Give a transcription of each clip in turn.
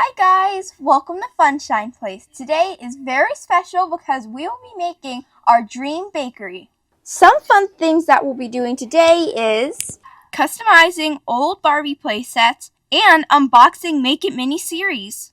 Hi guys, welcome to Funshine Place. Today is very special because we will be making our dream bakery. Some fun things that we'll be doing today is customizing old Barbie playsets and unboxing Make It Mini series.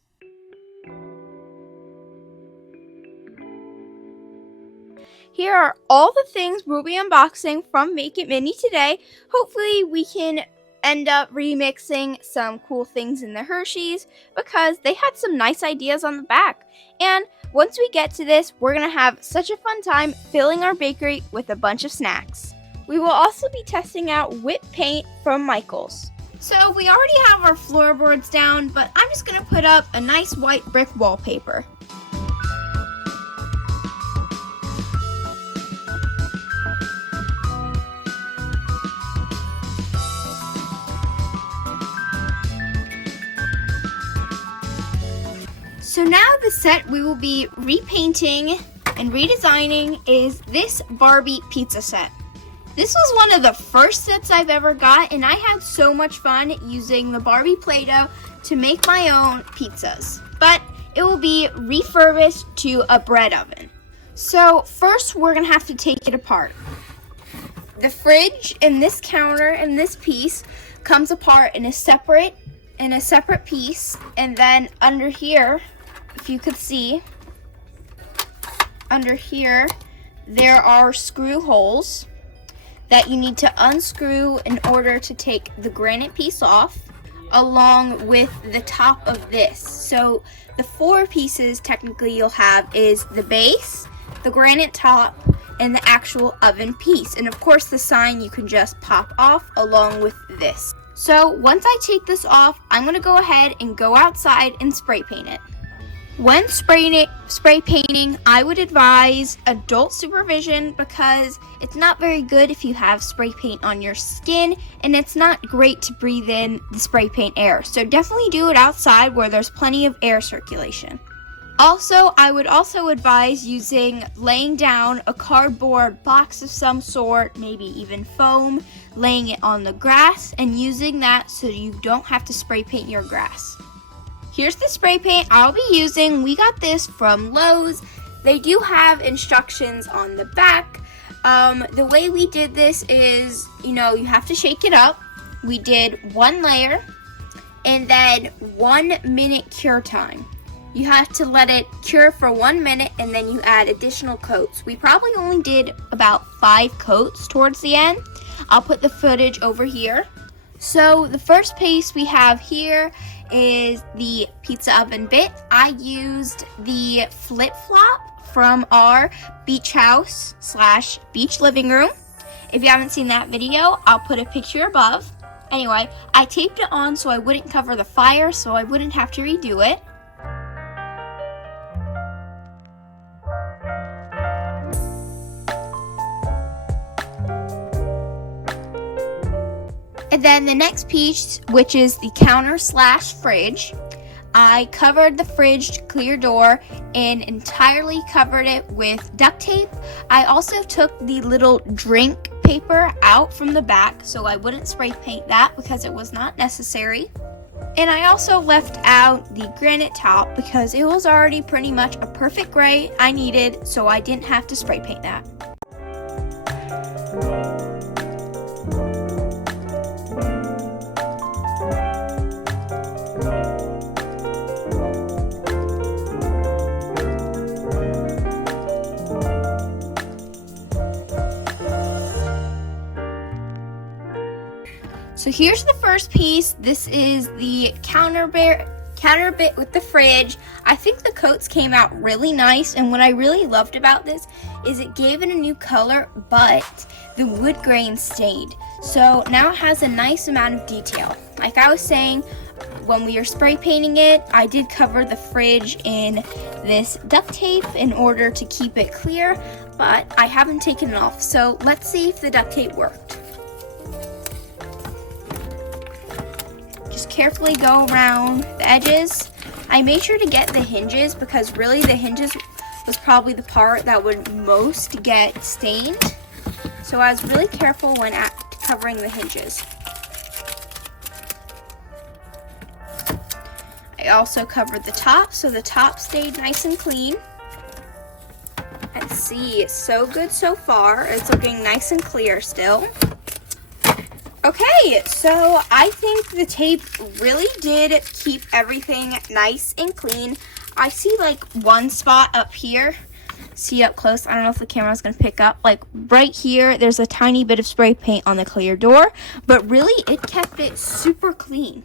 Here are all the things we'll be unboxing from Make It Mini today. Hopefully we can end up remixing some cool things in the Hershey's because they had some nice ideas on the back. And once we get to this, we're going to have such a fun time filling our bakery with a bunch of snacks. We will also be testing out whipped paint from Michael's. So we already have our floorboards down, but I'm just going to put up a nice white brick wallpaper. So now the set we will be repainting and redesigning is this Barbie pizza set. This was one of the first sets I've ever got, and I had so much fun using the Barbie Play-Doh to make my own pizzas. But it will be refurbished to a bread oven. So first we're gonna have to take it apart. The fridge and this counter and this piece comes apart in a separate piece, and then under here, if you could see, under here, there are screw holes that you need to unscrew in order to take the granite piece off, along with the top of this. So the four pieces technically you'll have is the base, the granite top, and the actual oven piece. And of course the sign you can just pop off along with this. So once I take this off, I'm gonna go ahead and go outside and spray paint it. When spray painting, I would advise adult supervision because it's not very good if you have spray paint on your skin, and it's not great to breathe in the spray paint air. So definitely do it outside where there's plenty of air circulation. Also, I would also advise laying down a cardboard box of some sort, maybe even foam, laying it on the grass and using that so you don't have to spray paint your grass. Here's the spray paint I'll be using. We got this from Lowe's. They do have instructions on the back. The way we did this is, you have to shake it up. We did one layer and then 1 minute cure time. You have to let it cure for 1 minute and then you add additional coats. We probably only did about 5 coats towards the end. I'll put the footage over here. So the first piece we have here is the pizza oven bit. I used the flip-flop from our beach house / beach living room. If you haven't seen that video, I'll put a picture above. Anyway, I taped it on so I wouldn't cover the fire, so I wouldn't have to redo it. And then the next piece, which is the counter / fridge, I covered the fridge clear door and entirely covered it with duct tape. I also took the little drink paper out from the back so I wouldn't spray paint that because it was not necessary. And I also left out the granite top because it was already pretty much a perfect gray I needed, so I didn't have to spray paint that. So here's the first piece. This is the counter bit with the fridge. I think the coats came out really nice, and what I really loved about this is it gave it a new color, but the wood grain stayed. So now it has a nice amount of detail. Like I was saying, when we were spray painting it, I did cover the fridge in this duct tape in order to keep it clear, but I haven't taken it off. So let's see if the duct tape worked. Just carefully go around the edges. I made sure to get the hinges because really the hinges was probably the part that would most get stained. So I was really careful when covering the hinges. I I also covered the top, so the top stayed nice and clean. And see, it's so good so far. It's looking nice and clear still. Okay, so I think the tape really did keep everything nice and clean. I see like one spot up here. See up close, I don't know if the camera's gonna pick up. Like right here, there's a tiny bit of spray paint on the clear door, but really it kept it super clean.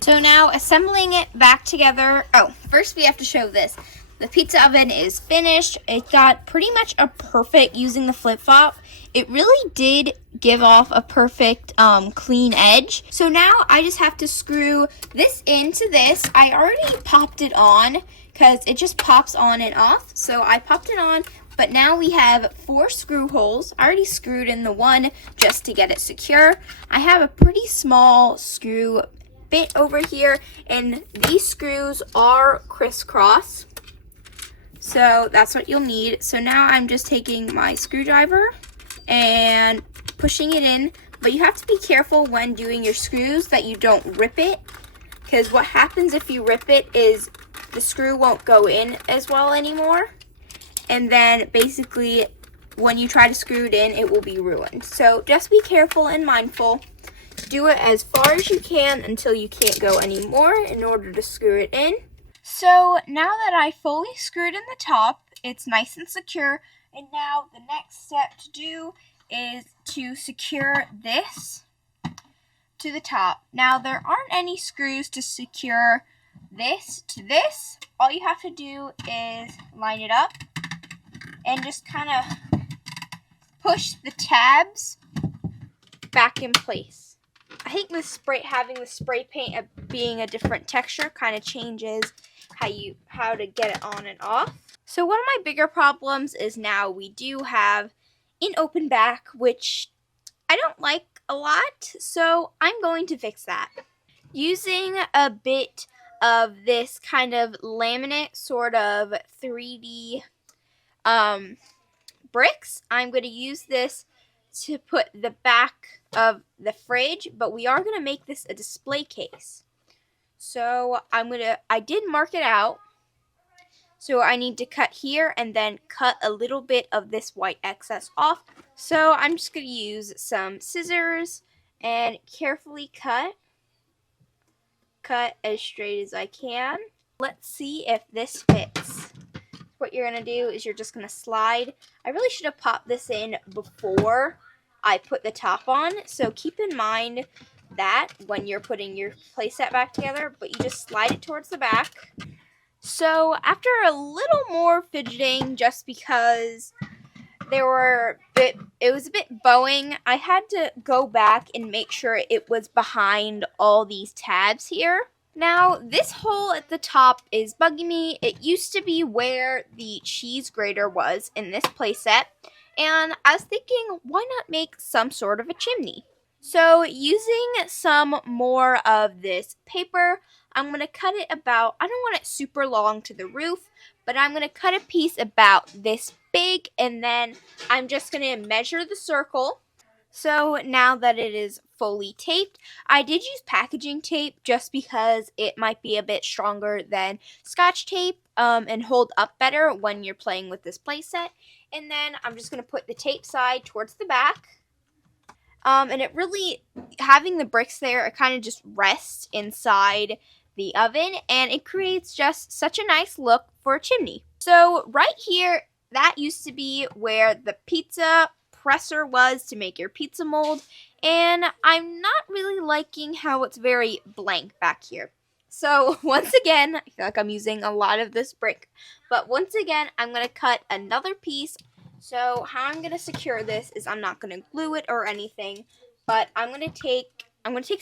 So now assembling it back together. Oh, first we have to show this. The pizza oven is finished. It got pretty much a perfect, using the flip-flop, it really did give off a perfect clean edge. So now I just have to screw this into this. I already popped it on because it just pops on and off. So I popped it on, but now we have 4 screw holes. I already screwed in the one just to get it secure. I have a pretty small screw bit over here, and these screws are crisscross. So that's what you'll need. So now I'm just taking my screwdriver and pushing it in, but you have to be careful when doing your screws that you don't rip it, because what happens if you rip it is the screw won't go in as well anymore, and then basically when you try to screw it in, it will be ruined. So just be careful and mindful. Do it as far as you can until you can't go anymore in order to screw it in. So now that I fully screwed in the top, it's nice and secure. And now the next step to do is to secure this to the top. Now there aren't any screws to secure this to this. All you have to do is line it up and just kind of push the tabs back in place. I think having the spray paint being a different texture kind of changes how to get it on and off. So one of my bigger problems is now we do have an open back, which I don't like a lot, so I'm going to fix that. Using a bit of this kind of laminate sort of 3D bricks, I'm going to use this to put the back of the fridge, but we are going to make this a display case. So I did mark it out. So I need to cut here and then cut a little bit of this white excess off. So I'm just going to use some scissors and carefully cut as straight as I can. Let's see if this fits. What you're going to do is you're just going to slide. I really should have popped this in before I put the top on. So keep in mind that when you're putting your playset back together, but you just slide it towards the back. So after a little more fidgeting, just because it was a bit bowing, I had to go back and make sure it was behind all these tabs here. Now, this hole at the top is bugging me. It used to be where the cheese grater was in this playset, and I was thinking, why not make some sort of a chimney? So using some more of this paper, I'm going to cut it about, I don't want it super long to the roof, but I'm going to cut a piece about this big, and then I'm just going to measure the circle. So now that it is fully taped, I did use packaging tape just because it might be a bit stronger than Scotch tape and hold up better when you're playing with this playset. And then I'm just going to put the tape side towards the back. And it really, having the bricks there, it kind of just rests inside the oven, and it creates just such a nice look for a chimney. So right here, that used to be where the pizza presser was to make your pizza mold, and I'm not really liking how it's very blank back here. So once again, I feel like I'm using a lot of this brick, but once again, I'm going to cut another piece. So how I'm going to secure this is I'm not going to glue it or anything, but I'm going to take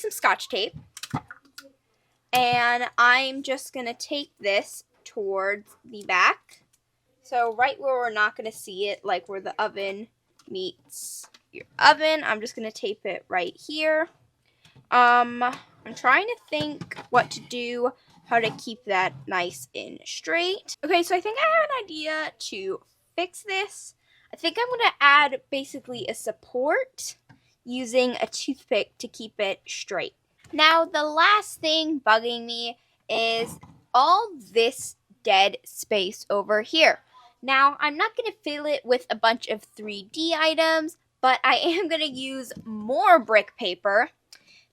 some Scotch tape, and I'm just going to tape this towards the back. So right where we're not going to see it, like where the oven meets your oven, I'm just going to tape it right here. I'm trying to think what to do, how to keep that nice and straight. Okay, so I think I have an idea to fix this. I think I'm going to add basically a support using a toothpick to keep it straight. Now, the last thing bugging me is all this dead space over here. Now, I'm not going to fill it with a bunch of 3D items, but I am going to use more brick paper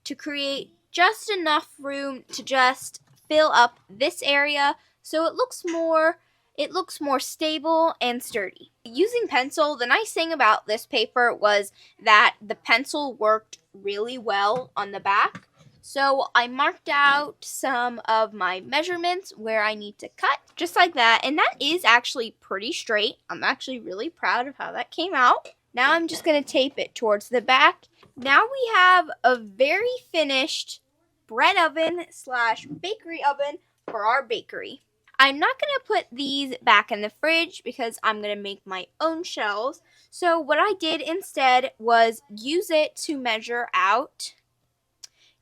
to create just enough room to just fill up this area so it looks more stable and sturdy. Using pencil, the nice thing about this paper was that the pencil worked really well on the back. So I marked out some of my measurements where I need to cut, just like that. And that is actually pretty straight. I'm actually really proud of how that came out. Now I'm just going to tape it towards the back. Now we have a very finished bread oven / bakery oven for our bakery. I'm not going to put these back in the fridge because I'm going to make my own shelves. So what I did instead was use it to measure out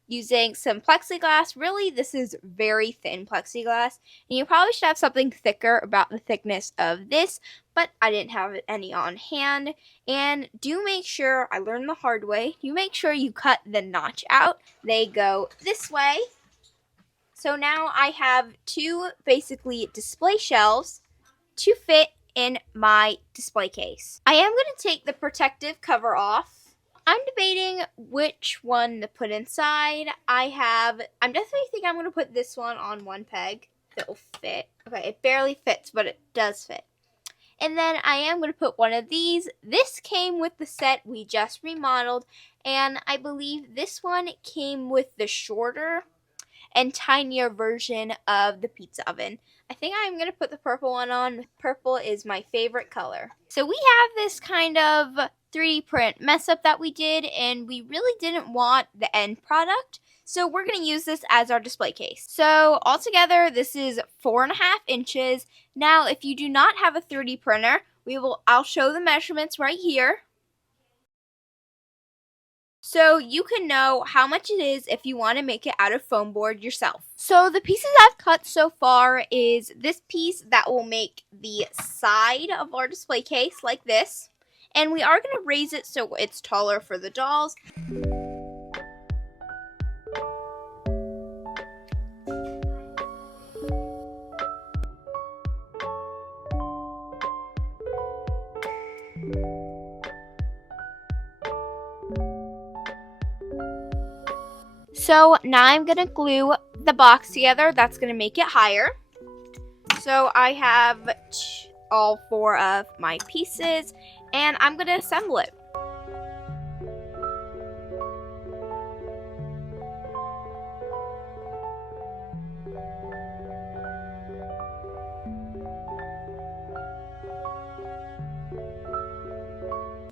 using some plexiglass. Really, this is very thin plexiglass, and you probably should have something thicker about the thickness of this, but I didn't have any on hand. And do make sure, I learned the hard way, you make sure you cut the notch out. They go this way. So now I have two basically display shelves to fit in my display case. I am going to take the protective cover off. I'm debating which one to put inside. I'm definitely think I'm going to put this one on one peg that will fit. Okay, it barely fits, but it does fit. And then I am going to put one of these. This came with the set we just remodeled, and I believe this one came with the shorter and tinier version of the pizza oven. I think I'm going to put the purple one on. Purple is my favorite color. So we have this kind of 3D print mess up that we did, and we really didn't want the end product. So we're going to use this as our display case. So altogether, this is 4.5 inches. Now, if you do not have a 3D printer, I'll show the measurements right here, so you can know how much it is if you want to make it out of foam board yourself. So the pieces I've cut so far is this piece that will make the side of our display case like this. And we are going to raise it so it's taller for the dolls. So now I'm going to glue the box together. That's going to make it higher. So I have all 4 of my pieces, and I'm going to assemble it.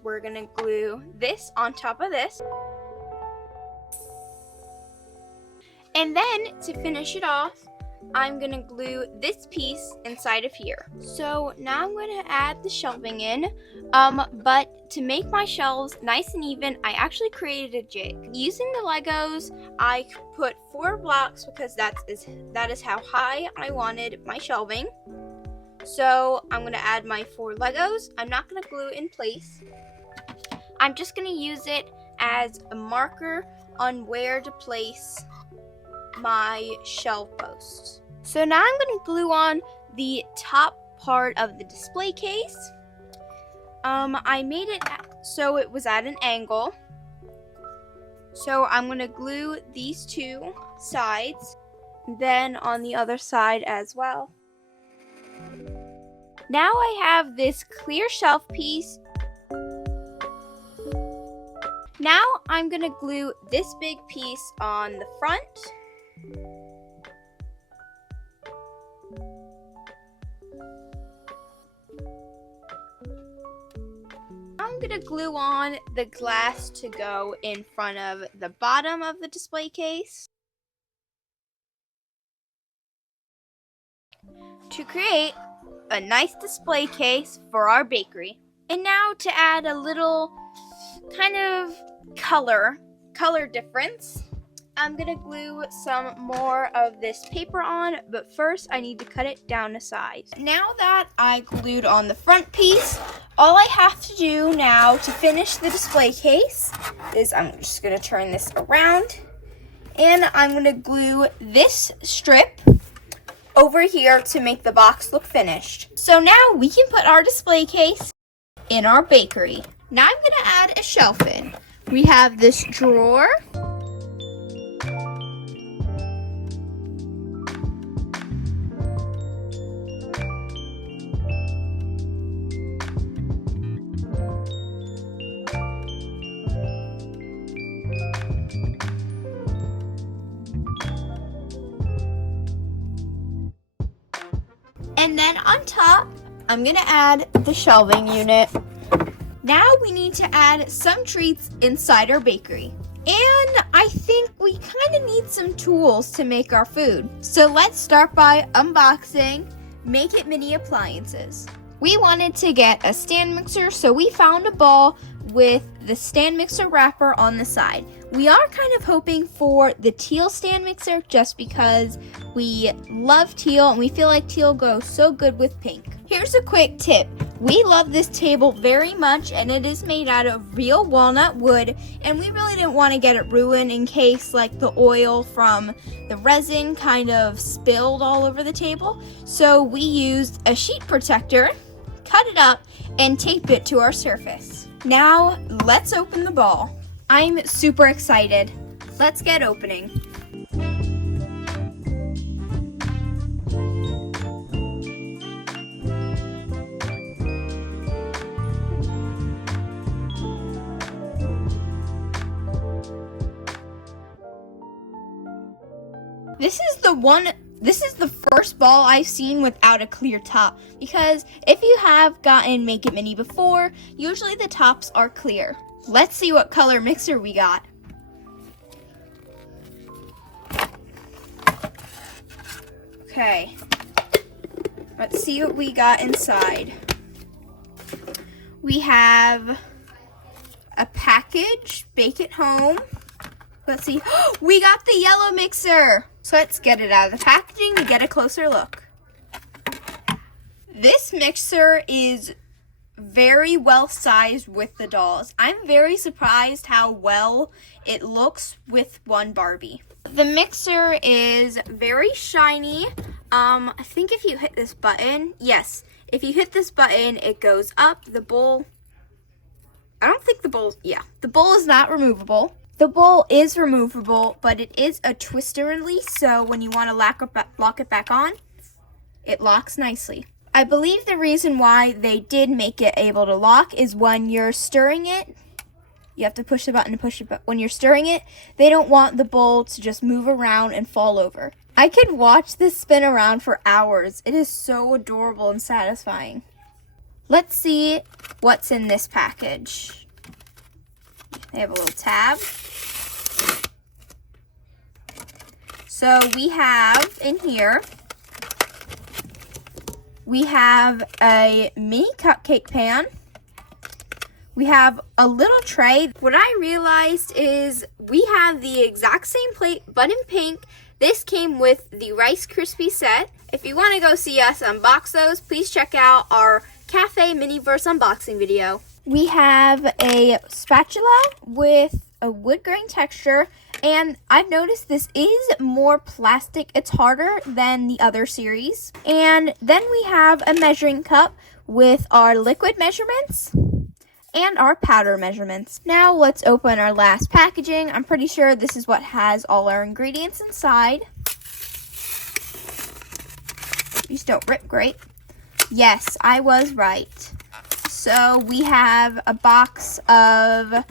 We're going to glue this on top of this. And then, to finish it off, I'm going to glue this piece inside of here. So now I'm going to add the shelving in, but to make my shelves nice and even, I actually created a jig. Using the Legos, I put 4 blocks because that is how high I wanted my shelving. So I'm going to add my 4 Legos. I'm not going to glue it in place. I'm just going to use it as a marker on where to place my shelf posts. So now I'm going to glue on the top part of the display case. I made it so it was at an angle. So I'm going to glue these 2 sides, then on the other side as well. Now I have this clear shelf piece. Now I'm going to glue this big piece on the front. I'm going to glue on the glass to go in front of the bottom of the display case to create a nice display case for our bakery. And now to add a little kind of color difference, I'm going to glue some more of this paper on, but first I need to cut it down to size. Now that I glued on the front piece, all I have to do now to finish the display case is I'm just going to turn this around, And I'm going to glue this strip over here to make the box look finished. So now we can put our display case in our bakery. Now I'm going to add a shelf in. We have this drawer. And then on top, I'm gonna add the shelving unit. Now we need to add some treats inside our bakery. And I think we kind of need some tools to make our food. So let's start by unboxing Make It Mini appliances. We wanted to get a stand mixer, so we found a ball with the stand mixer wrapper on the side. We are kind of hoping for the teal stand mixer just because we love teal and we feel like teal goes so good with pink. Here's a quick tip. We love this table very much and it is made out of real walnut wood, and we really didn't want to get it ruined in case like the oil from the resin kind of spilled all over the table. So we used a sheet protector, cut it up, and taped it to our surface. Now let's open the ball. I'm super excited. Let's get opening. This is the first ball I've seen without a clear top, because if you have gotten Make It Mini before, usually the tops are clear. Let's see what color mixer we got. Okay, let's see what we got inside. We have a package, bake at home. Let's see, we got the yellow mixer. So let's get it out of the packaging to get a closer look. This mixer is very well sized with the dolls. I'm very surprised how well it looks with one Barbie. The mixer is very shiny. I think if you hit this button, yes, if you hit this button, it goes up. The bowl, I don't think the bowl, yeah, the bowl is not removable. The bowl is removable, but it is a twister release, so when you want to lock it back on, it locks nicely. I believe the reason why they did make it able to lock is when you're stirring it, you have to push the button to push it, but when you're stirring it, they don't want the bowl to just move around and fall over. I could watch this spin around for hours. It is so adorable and satisfying. Let's see what's in this package. They have a little tab. So we have in here, we have a mini cupcake pan. We have a little tray. What I realized is we have the exact same plate, but in pink. This came with the Rice Krispie set. If you want to go see us unbox those, please check out our Cafe Miniverse unboxing video. We have a spatula with a wood grain texture, and I've noticed this is more plastic. It's harder than the other series. And then we have a measuring cup with our liquid measurements and our powder measurements. Now let's open our last packaging. I'm pretty sure this is what has all our ingredients inside. These don't rip great. Yes, I was right. So we have a box of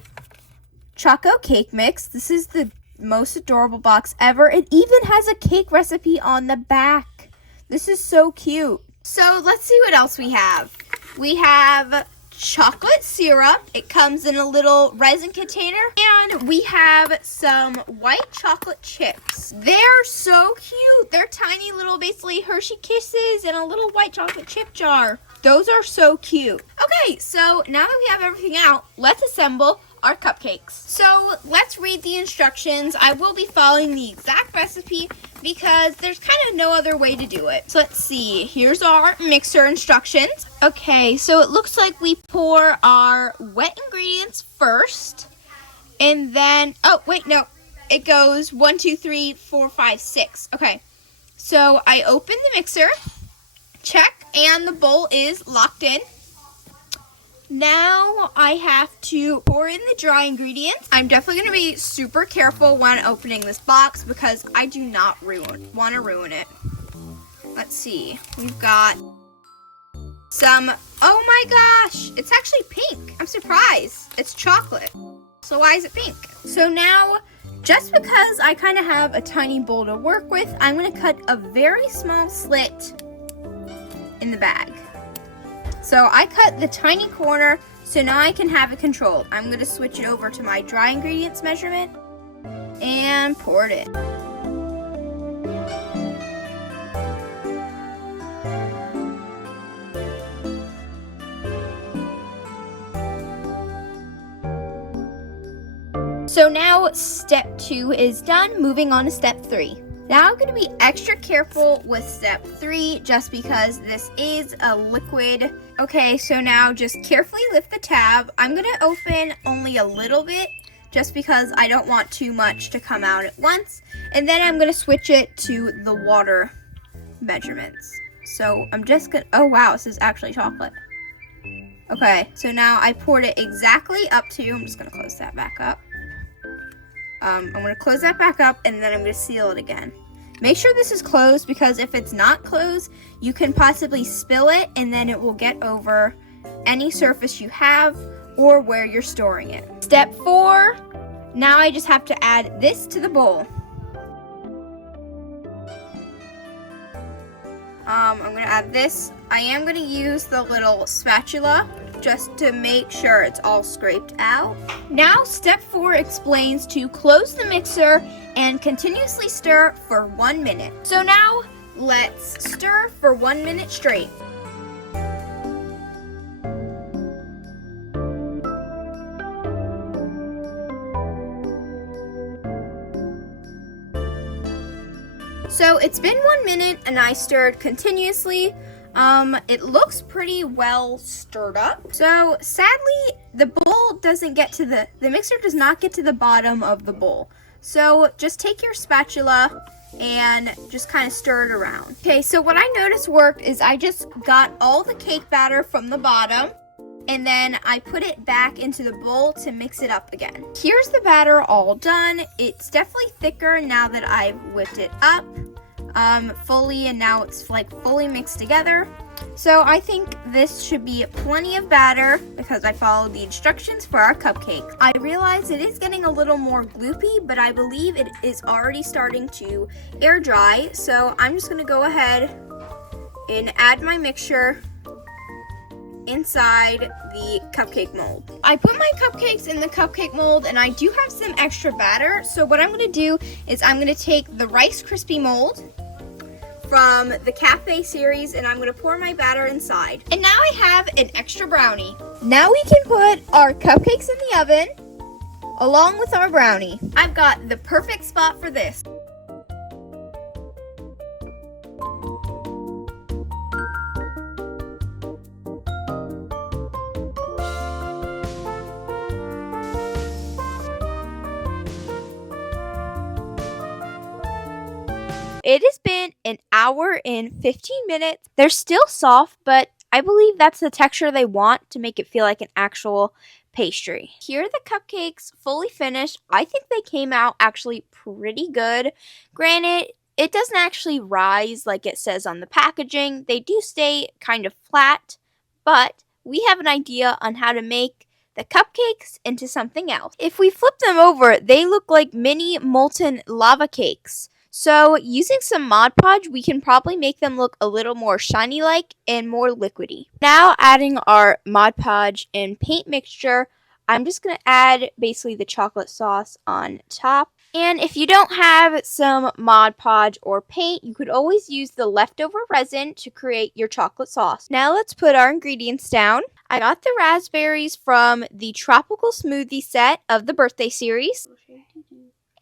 Choco Cake Mix. This is the most adorable box ever. It even has a cake recipe on the back. This is so cute. So let's see what else we have. We have chocolate syrup. It comes in a little resin container. And we have some white chocolate chips. They're so cute. They're tiny little, basically Hershey Kisses in a little white chocolate chip jar. Those are so cute. Okay, so now that we have everything out, let's assemble our cupcakes. So let's read the instructions. I will be following the exact recipe because there's kind of no other way to do it. So let's see. Here's our mixer instructions. Okay, so it looks like we pour our wet ingredients first. And then, oh, wait, no. it goes 1, 2, 3, 4, 5, 6. Okay, so I open the mixer, check, and the bowl is locked in. Now I have to pour in the dry ingredients. I'm definitely going to be super careful when opening this box because I do not want to ruin it. Let's see. We've got some, oh my gosh, it's actually pink. I'm surprised. It's chocolate. So why is it pink? So now, just because I kind of have a tiny bowl to work with, I'm going to cut a very small slit in the bag. So I cut the tiny corner, so now I can have it controlled. I'm going to switch it over to my dry ingredients measurement and pour it in. So now step 2 is done, moving on to step 3. Now I'm going to be extra careful with step 3 just because this is a liquid. Okay, so now just carefully lift the tab. I'm going to open only a little bit just because I don't want too much to come out at once. And then I'm going to switch it to the water measurements. So I'm just going to, oh wow, this is actually chocolate. Okay, so now I poured it exactly up to, I'm just going to close that back up. I'm going to close that back up and then I'm going to seal it again. Make sure this is closed because if it's not closed, you can possibly spill it and then it will get over any surface you have or where you're storing it. Step 4, now I just have to add this to the bowl. I'm going to add this. I am going to use the little spatula just to make sure it's all scraped out. Now step 4 explains to close the mixer and continuously stir for 1 minute. So now let's stir for 1 minute straight. So it's been 1 minute and I stirred continuously. It looks pretty well stirred up. So sadly, the bowl doesn't get to the mixer does not get to the bottom of the bowl. So just take your spatula and just kind of stir it around. Okay, so what I noticed worked is I just got all the cake batter from the bottom and then I put it back into the bowl to mix it up again. Here's the batter all done. It's definitely thicker now that I've whipped it up fully, and now it's like fully mixed together. So I think this should be plenty of batter because I followed the instructions for our cupcake. I realize it is getting a little more gloopy, but I believe it is already starting to air dry. So I'm just gonna go ahead and add my mixture inside the cupcake mold. I put my cupcakes in the cupcake mold and I do have some extra batter. So what I'm going to do is I'm going to take the Rice Krispie mold from the cafe series and I'm going to pour my batter inside. And now I have an extra brownie. Now we can put our cupcakes in the oven along with our brownie. I've got the perfect spot for this. It has been an hour and 15 minutes. They're still soft, but I believe that's the texture they want to make it feel like an actual pastry. Here are the cupcakes fully finished. I think they came out actually pretty good. Granted, it doesn't actually rise like it says on the packaging. They do stay kind of flat, but we have an idea on how to make the cupcakes into something else. If we flip them over, they look like mini molten lava cakes. So using some Mod Podge, we can probably make them look a little more shiny-like and more liquidy. Now adding our Mod Podge and paint mixture, I'm just going to add basically the chocolate sauce on top. And if you don't have some Mod Podge or paint, you could always use the leftover resin to create your chocolate sauce. Now let's put our ingredients down. I got the raspberries from the Tropical Smoothie set of the birthday series.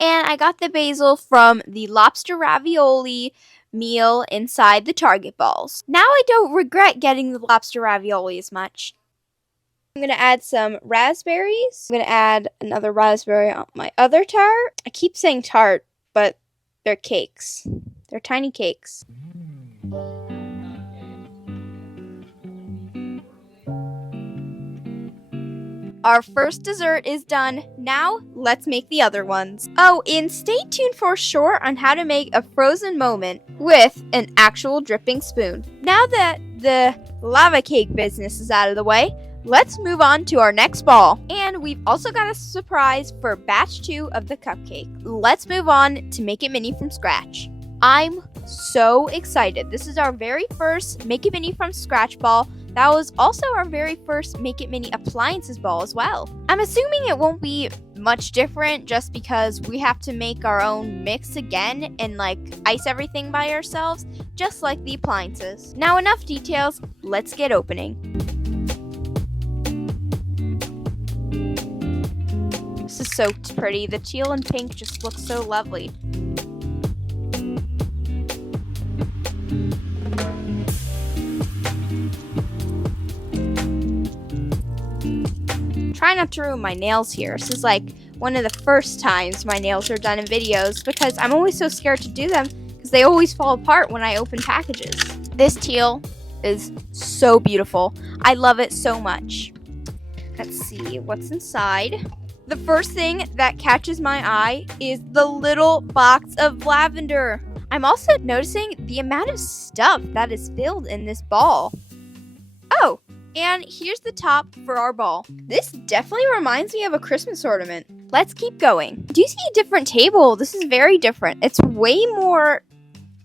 And I got the basil from the lobster ravioli meal inside the Target balls. Now I don't regret getting the lobster ravioli as much. I'm going to add some raspberries. I'm going to add another raspberry on my other tart. I keep saying tart, but they're cakes. They're tiny cakes. Our first dessert is done. Now, let's make the other ones. Oh, and stay tuned for short on how to make a frozen moment with an actual dripping spoon. Now that the lava cake business is out of the way, let's move on to our next ball. And we've also got a surprise for batch 2 of the cupcake. Let's move on to Make It Mini from scratch. I'm so excited. This is our very first Make It Mini from scratch ball. That was also our very first Make It Mini appliances ball as well. I'm assuming it won't be much different just because we have to make our own mix again and like ice everything by ourselves, just like the appliances. Now enough details, let's get opening. This is so pretty. The teal and pink just look so lovely. Try not to ruin my nails here. This is like one of the first times my nails are done in videos because I'm always so scared to do them because they always fall apart when I open packages. This teal is so beautiful. I love it so much. Let's see what's inside. The first thing that catches my eye is the little box of lavender. I'm also noticing the amount of stuff that is filled in this ball. Oh, and here's the top for our ball. This definitely reminds me of a Christmas ornament. Let's keep going. Do you see a different table? This is very different. It's way more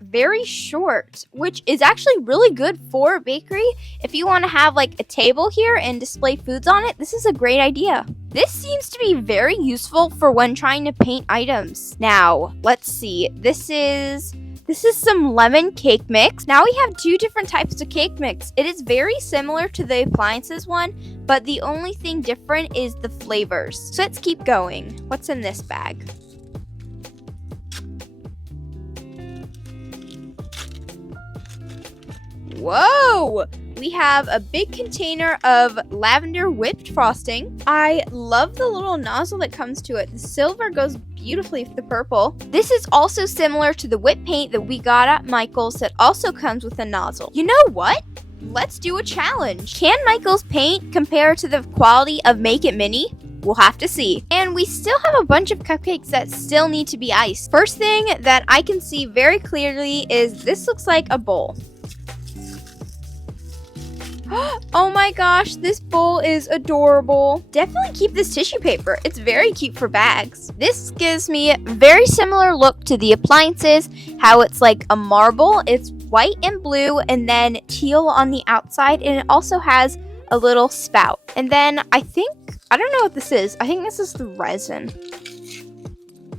very short, which is actually really good for a bakery. If you want to have like a table here and display foods on it, this is a great idea. This seems to be very useful for when trying to paint items. Now, let's see. This is some lemon cake mix. Now we have 2 different types of cake mix. It is very similar to the appliances one, but the only thing different is the flavors. So let's keep going. What's in this bag? Whoa! We have a big container of lavender whipped frosting. I love the little nozzle that comes to it. The silver goes beautifully with the purple. This is also similar to the whipped paint that we got at Michael's that also comes with a nozzle. You know what? Let's do a challenge. Can Michael's paint compare to the quality of Make It Mini? We'll have to see. And we still have a bunch of cupcakes that still need to be iced. First thing that I can see very clearly is this looks like a bowl. Oh my gosh, this bowl is adorable. Definitely keep this tissue paper. It's very cute for bags. This gives me a very similar look to the appliances, how it's like a marble. It's white and blue and then teal on the outside, and it also has a little spout. And then I don't know what this is. I think this is the resin.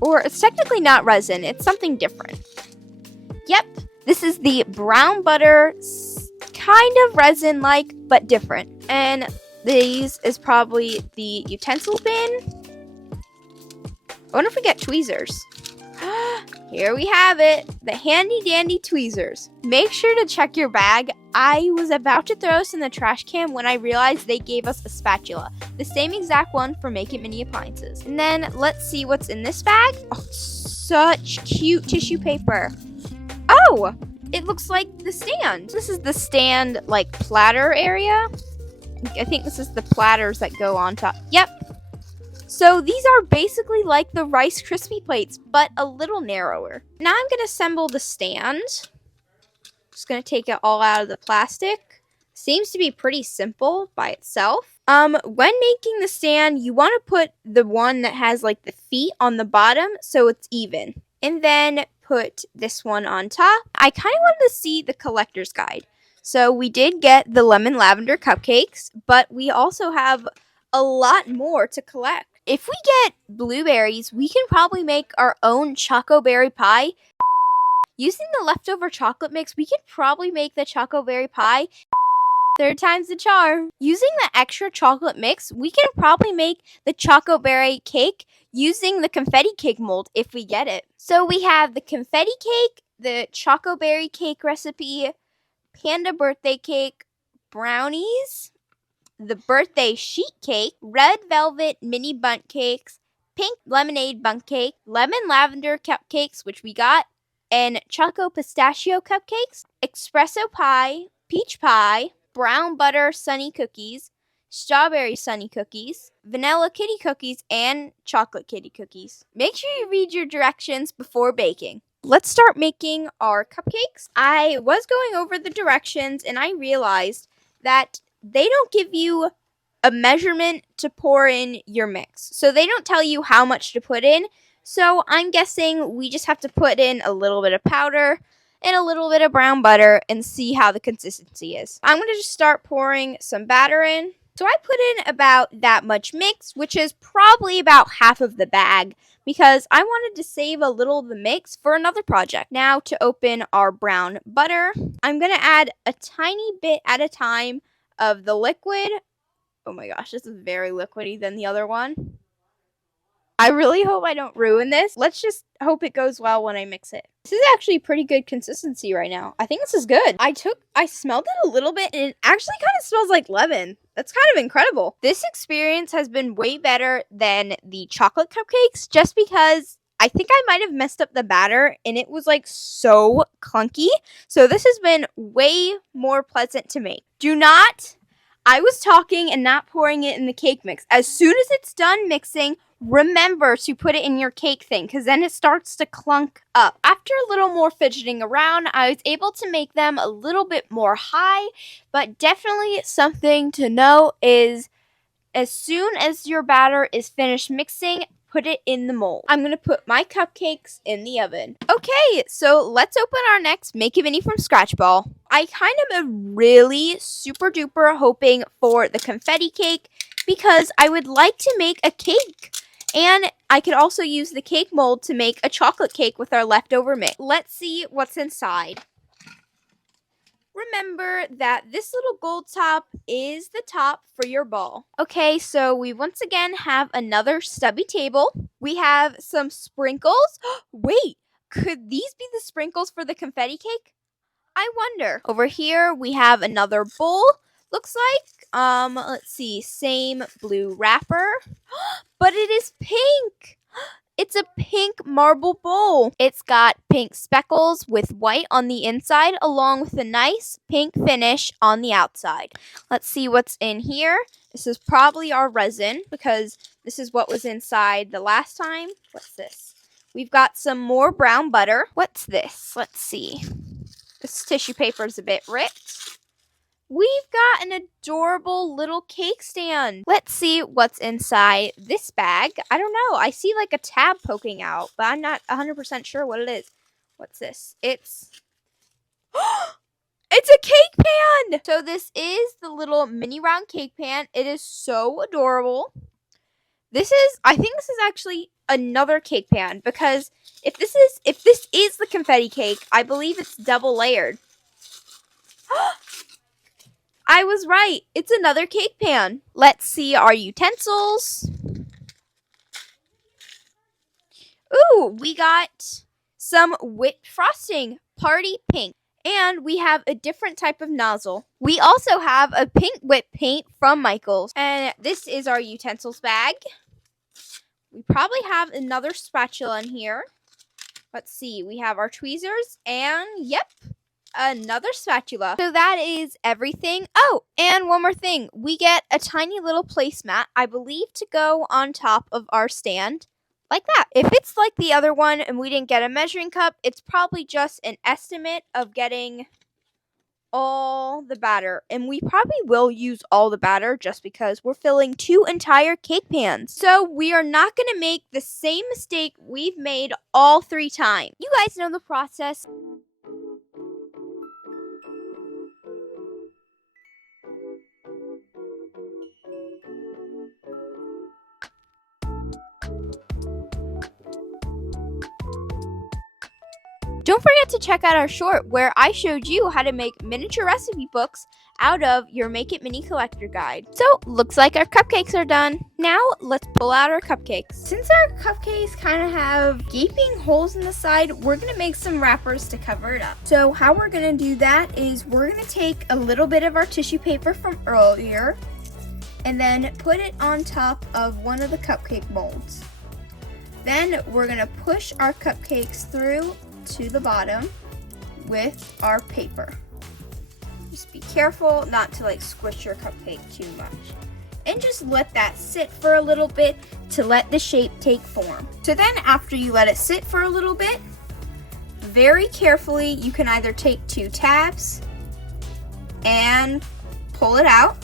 Or it's technically not resin. It's something different. Yep, this is the brown butter kind of resin-like, but different. And these is probably the utensil bin. I wonder if we get tweezers. Here we have it, the handy dandy tweezers. Make sure to check your bag. I was about to throw this in the trash can when I realized they gave us a spatula. The same exact one for Make It Mini appliances. And then let's see what's in this bag. Oh, such cute tissue paper. Oh! It looks like the stand. This is the stand, like, platter area. I think this is the platters that go on top. Yep. So these are basically like the Rice Krispie plates, but a little narrower. Now I'm going to assemble the stand. Just going to take it all out of the plastic. Seems to be pretty simple by itself. When making the stand, you want to put the one that has, like, the feet on the bottom so it's even. And then put this one on top. I kind of wanted to see the collector's guide. So we did get the lemon lavender cupcakes, but we also have a lot more to collect. If we get blueberries, we can probably make our own choco berry pie. Using the leftover chocolate mix, we could probably make the choco berry pie. 3rd time's the charm. Using the extra chocolate mix, we can probably make the choco berry cake using the confetti cake mold if we get it. So we have the confetti cake, the choco berry cake recipe, panda birthday cake, brownies, the birthday sheet cake, red velvet mini bundt cakes, pink lemonade bundt cake, lemon lavender cupcakes, which we got, and choco pistachio cupcakes, espresso pie, peach pie, brown butter sunny cookies, strawberry sunny cookies, vanilla kitty cookies, and chocolate kitty cookies. Make sure you read your directions before baking. Let's start making our cupcakes. I was going over the directions and I realized that they don't give you a measurement to pour in your mix. So they don't tell you how much to put in. So I'm guessing we just have to put in a little bit of powder and a little bit of brown butter and see how the consistency is. I'm going to just start pouring some batter in. So I put in about that much mix, which is probably about half of the bag, because I wanted to save a little of the mix for another project. Now to open our brown butter, I'm going to add a tiny bit at a time of the liquid. Oh my gosh, this is very liquidy than the other one. I really hope I don't ruin this. Let's just hope it goes well when I mix it. This is actually pretty good consistency right now. I think this is good. I smelled it a little bit and it actually kind of smells like lemon. That's kind of incredible. This experience has been way better than the chocolate cupcakes just because I think I might have messed up the batter and it was like so clunky. So this has been way more pleasant to make. I was talking and not pouring it in the cake mix. As soon as it's done mixing, remember to put it in your cake thing because then it starts to clunk up. After a little more fidgeting around, I was able to make them a little bit more high, but definitely something to know is as soon as your batter is finished mixing, put it in the mold. I'm going to put my cupcakes in the oven. Okay, so let's open our next Make It Mini from Scratch ball. I kind of am really super duper hoping for the confetti cake because I would like to make a cake. And I could also use the cake mold to make a chocolate cake with our leftover mix. Let's see what's inside. Remember that this little gold top is the top for your ball. Okay, so we once again have another stubby table. We have some sprinkles. Wait, could these be the sprinkles for the confetti cake? I wonder. Over here, we have another bowl. Looks like, let's see, same blue wrapper, but it is pink. It's a pink marble bowl. It's got pink speckles with white on the inside along with a nice pink finish on the outside. Let's see what's in here. This is probably our resin because this is what was inside the last time. What's this? We've got some more brown butter. What's this? Let's see. This tissue paper is a bit ripped. We've got an adorable little cake stand. Let's see what's inside this bag. I don't know. I see like a tab poking out, but I'm not 100% sure what it is. What's this? It's a cake pan! So this is the little mini round cake pan. It is so adorable. I think this is actually another cake pan because if this is the confetti cake, I believe it's double layered. I was right. It's another cake pan. Let's see our utensils. Ooh, we got some whipped frosting, party pink. And we have a different type of nozzle. We also have a pink whipped paint from Michaels. And this is our utensils bag. We probably have another spatula in here. Let's see. We have our tweezers and, yep, another spatula. So that is everything. Oh, and one more thing. We get a tiny little placemat, I believe, to go on top of our stand. Like that. If it's like the other one and we didn't get a measuring cup, it's probably just an estimate of getting all the batter. And we probably will use all the batter just because we're filling 2 entire cake pans. So we are not going to make the same mistake we've made all 3 times. You guys know the process. Don't forget to check out our short where I showed you how to make miniature recipe books out of your Make It Mini collector guide. So, looks like our cupcakes are done. Now, let's pull out our cupcakes. Since our cupcakes kind of have gaping holes in the side, we're going to make some wrappers to cover it up. So, how we're going to do that is we're going to take a little bit of our tissue paper from earlier, and then put it on top of one of the cupcake molds. Then we're gonna push our cupcakes through to the bottom with our paper. Just be careful not to like squish your cupcake too much. And just let that sit for a little bit to let the shape take form. So then after you let it sit for a little bit, very carefully you can either take 2 tabs and pull it out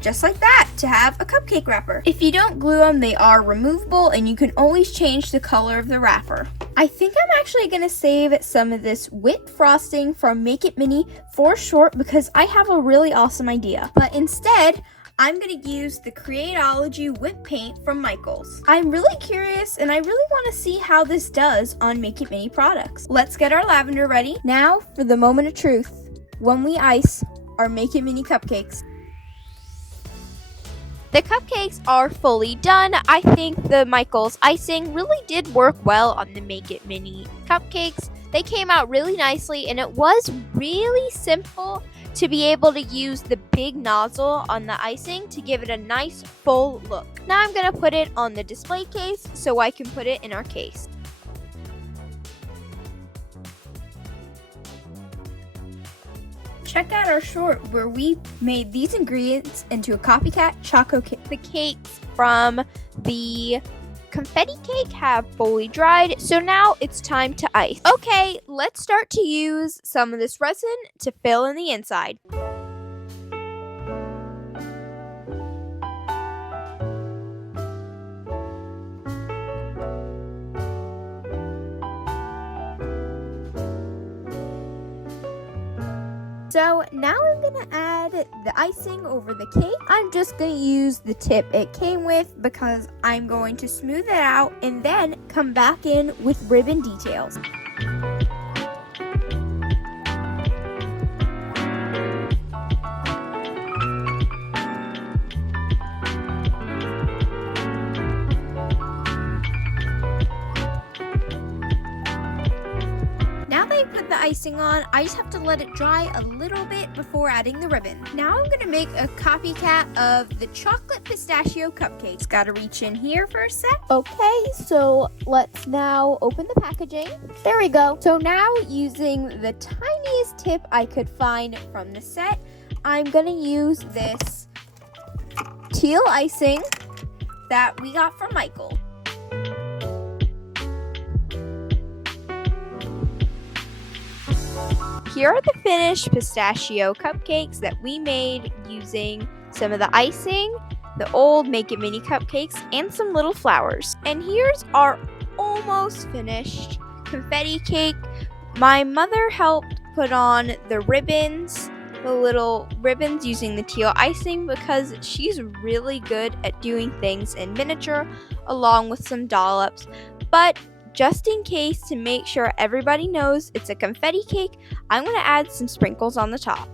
just like that to have a cupcake wrapper. If you don't glue them, they are removable and you can always change the color of the wrapper. I think I'm actually gonna save some of this whipped frosting from Make It Mini for short because I have a really awesome idea. But instead, I'm gonna use the Creatology whip paint from Michaels. I'm really curious and I really wanna see how this does on Make It Mini products. Let's get our lavender ready. Now for the moment of truth, when we ice our Make It Mini cupcakes. The cupcakes are fully done. I think the Michaels icing really did work well on the Make It Mini cupcakes. They came out really nicely and it was really simple to be able to use the big nozzle on the icing to give it a nice full look. Now I'm going to put it on the display case so I can put it in our case. Check out our short where we made these ingredients into a copycat choco cake. The cakes from the confetti cake have fully dried, so now it's time to ice. Okay, let's start to use some of this resin to fill in the inside. So now I'm gonna add the icing over the cake. I'm just gonna use the tip it came with because I'm going to smooth it out and then come back in with ribbon details. Put the icing on, I just have to let it dry a little bit before adding the ribbon. Now I'm gonna make a copycat of the chocolate pistachio cupcakes. Gotta reach in here for a sec. Okay, so let's now open the packaging. There we go. So now using the tiniest tip I could find from the set, I'm gonna use this teal icing that we got from Michael. Here are the finished pistachio cupcakes that we made using some of the icing, the old Make It Mini cupcakes, and some little flowers. And here's our almost finished confetti cake. My mother helped put on the ribbons, the little ribbons using the teal icing because she's really good at doing things in miniature along with some dollops. But just in case, to make sure everybody knows it's a confetti cake, I'm going to add some sprinkles on the top.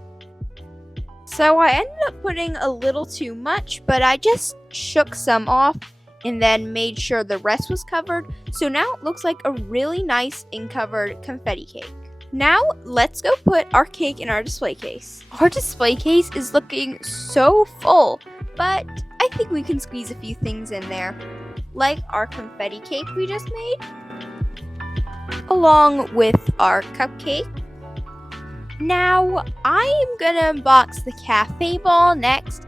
So I ended up putting a little too much, but I just shook some off and then made sure the rest was covered. So now it looks like a really nice uncovered confetti cake. Now let's go put our cake in our display case. Our display case is looking so full, but I think we can squeeze a few things in there, like our confetti cake we just made, along with our cupcake. Now I am gonna unbox the cafe ball next,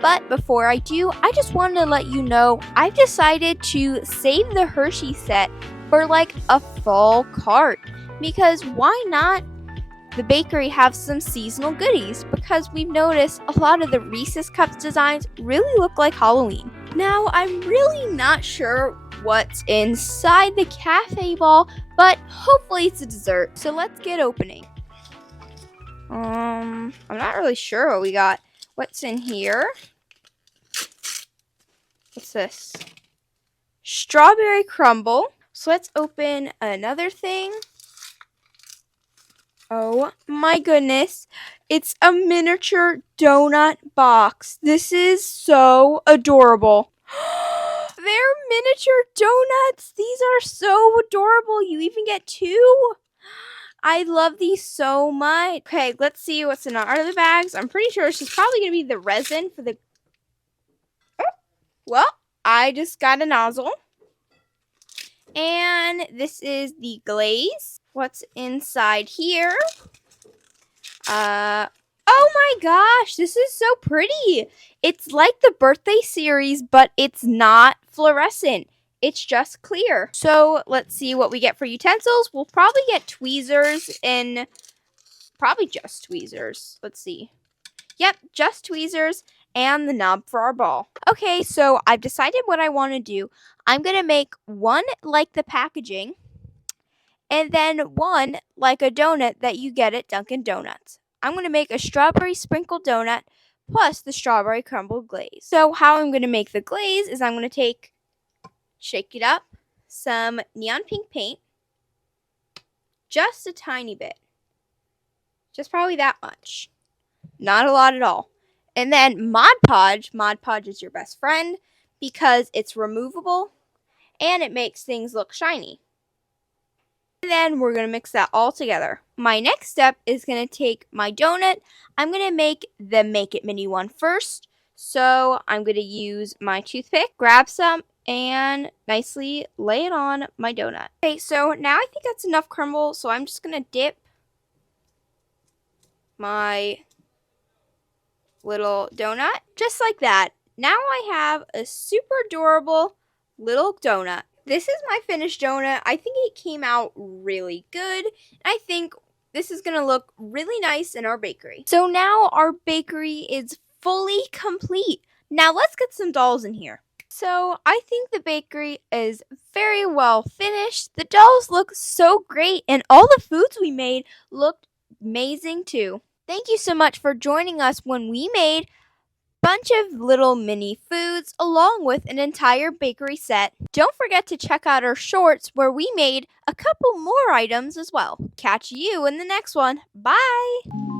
but before I do, I just wanted to let you know I've decided to save the Hershey set for like a fall cart, because why not the bakery have some seasonal goodies, because we've noticed a lot of the Reese's Cups designs really look like Halloween. Now I'm really not sure what's inside the cafe ball, but hopefully it's a dessert. So let's get opening. I'm not really sure what we got. What's in here? What's this? Strawberry crumble. So let's open another thing. Oh my goodness. It's a miniature donut box. This is so adorable. They're miniature donuts. These are so adorable. You even get 2. I love these so much. Okay, let's see what's in our other bags. I'm pretty sure it's just probably going to be the resin for the... Well, I just got a nozzle. And this is the glaze. What's inside here? Oh my gosh, this is so pretty. It's like the birthday series, but it's not fluorescent. It's just clear. So let's see what we get for utensils. We'll probably get tweezers and probably just tweezers. Let's see. Yep, just tweezers and the knob for our ball. Okay, so I've decided what I want to do. I'm going to make one like the packaging and then one like a donut that you get at Dunkin' Donuts. I'm going to make a strawberry sprinkled donut plus the strawberry crumble glaze. So how I'm going to make the glaze is I'm going to shake it up, some neon pink paint, just a tiny bit, just probably that much, not a lot at all. And then Mod Podge is your best friend because it's removable and it makes things look shiny. And then we're going to mix that all together. My next step is going to take my donut. I'm going to make the Make It Mini one first. So I'm going to use my toothpick, grab some, and nicely lay it on my donut. Okay, so now I think that's enough crumble. So I'm just going to dip my little donut just like that. Now I have a super adorable little donut. This is my finished donut. I think it came out really good. I think this is going to look really nice in our bakery. So now our bakery is fully complete. Now let's get some dolls in here. So I think the bakery is very well finished. The dolls look so great and all the foods we made looked amazing too. Thank you so much for joining us when we made bunch of little mini foods along with an entire bakery set. Don't forget to check out our shorts where we made a couple more items as well. Catch you in the next one. Bye!